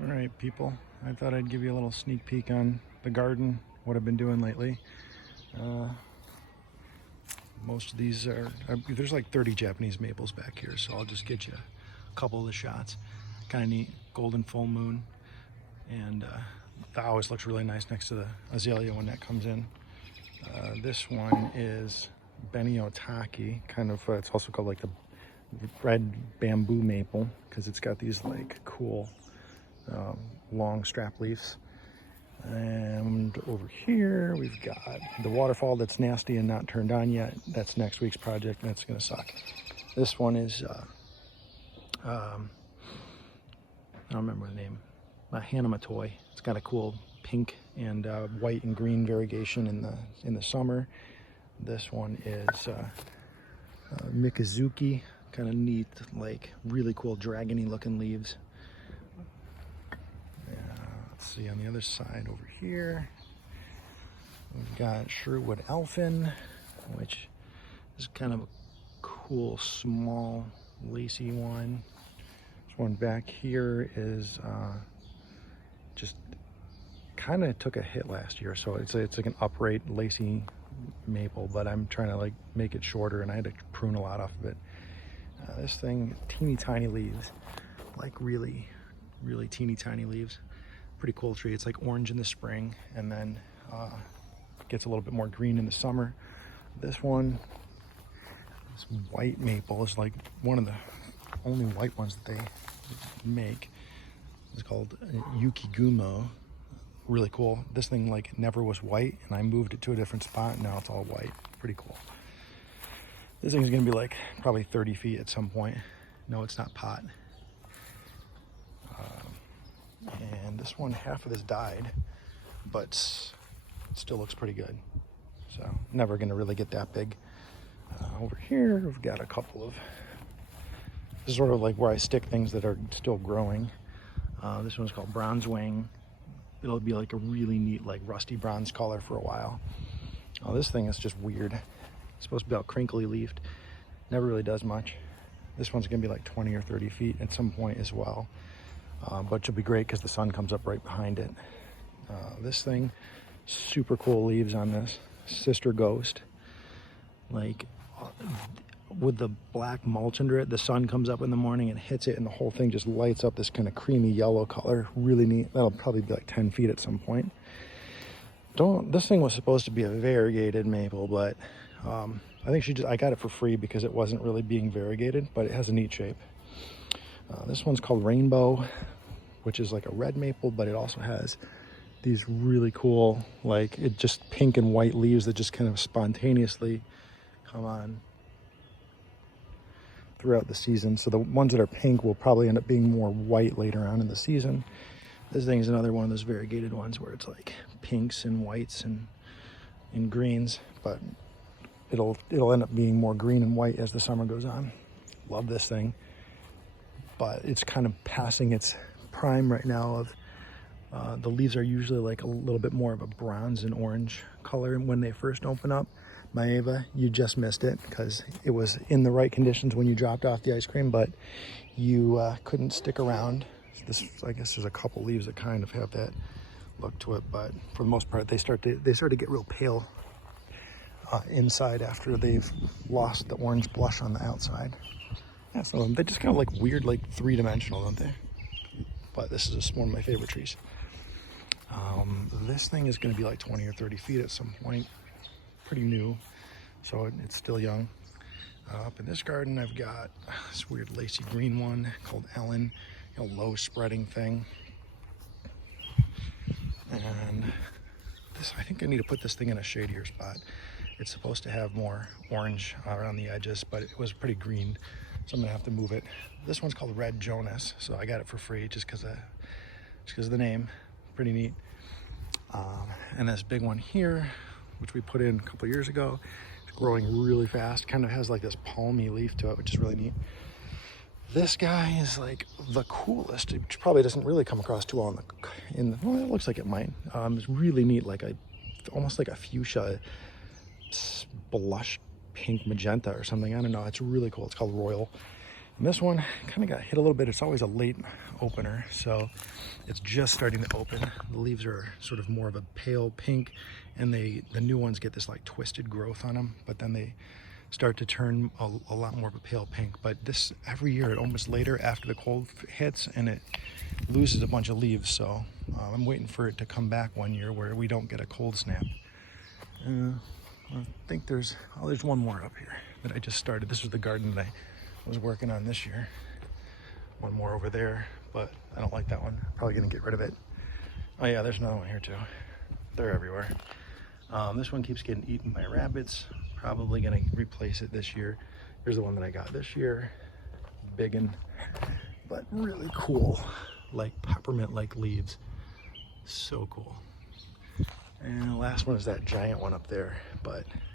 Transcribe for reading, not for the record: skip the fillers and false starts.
All right, people, I thought I'd give you a little sneak peek on the garden, what I've been doing lately. Uh, most of these are, there's like 30 Japanese maples back here, so I'll just get you a couple of the shots. Kind of neat, golden full moon, and that always looks really nice next to the azalea when that comes in. This one is Beniotaki, kind of, it's also called like the red bamboo maple, because it's got these like cool long strap leaves. And over here we've got the waterfall that's nasty and not turned on yet. That's next week's project, and it's gonna suck. This one is I don't remember the name, Hanama toy. It's got a cool pink and white and green variegation in the summer. This one is Mikazuki, kind of neat, like really cool dragony looking leaves. Let's see, on the other side over here, we've got Sherwood Elfin, which is kind of a cool, small, lacy one. This one back here is just kind of took a hit last year, so it's like an upright, lacy maple, but I'm trying to like make it shorter, and I had to prune a lot off of it. This thing, teeny tiny leaves, like really, really teeny tiny leaves. Pretty cool tree. It's like orange in the spring, and then gets a little bit more green in the summer. This one, this white maple, is like one of the only white ones that they make. It's called Yukigumo. Really cool. This thing like never was white, and I moved it to a different spot, and now it's all white. Pretty cool. This thing's gonna be like probably 30 feet at some point. No, it's not pot. And this one, half of this died, but it still looks pretty good. So never gonna really get that big. Over here, we've got a couple of, this is sort of like where I stick things that are still growing. This one's called Bronze Wing. It'll be like a really neat, like rusty bronze color for a while. This thing is just weird. It's supposed to be all crinkly leafed. Never really does much. This one's gonna be like 20 or 30 feet at some point as well. But should be great because the sun comes up right behind it. This thing, super cool leaves on this. Sister Ghost. Like, with the black mulch under it, the sun comes up in the morning and hits it, and the whole thing just lights up this kind of creamy yellow color. Really neat. That'll probably be like 10 feet at some point. This thing was supposed to be a variegated maple, but I think I got it for free because it wasn't really being variegated, but it has a neat shape. This one's called Rainbow, which is like a red maple, but it also has these really cool, like, it just pink and white leaves that just kind of spontaneously come on throughout the season. So the ones that are pink will probably end up being more white later on in the season. This thing is another one of those variegated ones where it's like pinks and whites and greens, but it'll end up being more green and white as the summer goes on. Love this thing. But it's kind of passing its prime right now of the leaves are usually like a little bit more of a bronze and orange color when they first open up. Maeva, you just missed it because it was in the right conditions when you dropped off the ice cream, but you couldn't stick around. I guess there's a couple leaves that kind of have that look to it, but for the most part they start to get real pale inside after they've lost the orange blush on the outside. Yeah, so they just kind of like weird, like three-dimensional, don't they? But this is just one of my favorite trees. This thing is going to be like 20 or 30 feet at some point. Pretty new, so it's still young. Up in this garden, I've got this weird lacy green one called Ellen, a low spreading thing. And this, I think I need to put this thing in a shadier spot. It's supposed to have more orange around the edges, but it was pretty green, so I'm gonna have to move it. This one's called Red Jonas, so I got it for free just because of the name. Pretty neat. And this big one here, which we put in a couple years ago, it's growing really fast. Kind of has like this palmy leaf to it, which is really neat. This guy is like the coolest. It probably doesn't really come across too well well, it looks like it might. It's really neat, like almost like a fuchsia blush pink magenta or something. I don't know. It's really cool. It's called Royal. And this one kind of got hit a little bit. It's always a late opener, so it's just starting to open. The leaves are sort of more of a pale pink, and the new ones get this like twisted growth on them, but then they start to turn a lot more of a pale pink. But this, every year it almost later after the cold hits and it loses a bunch of leaves, so I'm waiting for it to come back one year where we don't get a cold snap. I think there's one more up here that I just started. This was the garden that I was working on this year. One more over there, but I don't like that one. Probably gonna get rid of it. Oh yeah, there's another one here too. They're everywhere. This one keeps getting eaten by rabbits. Probably gonna replace it this year. Here's the one that I got this year. Biggin, but really cool. Like peppermint-like leaves. So cool. And the last one is that giant one up there, but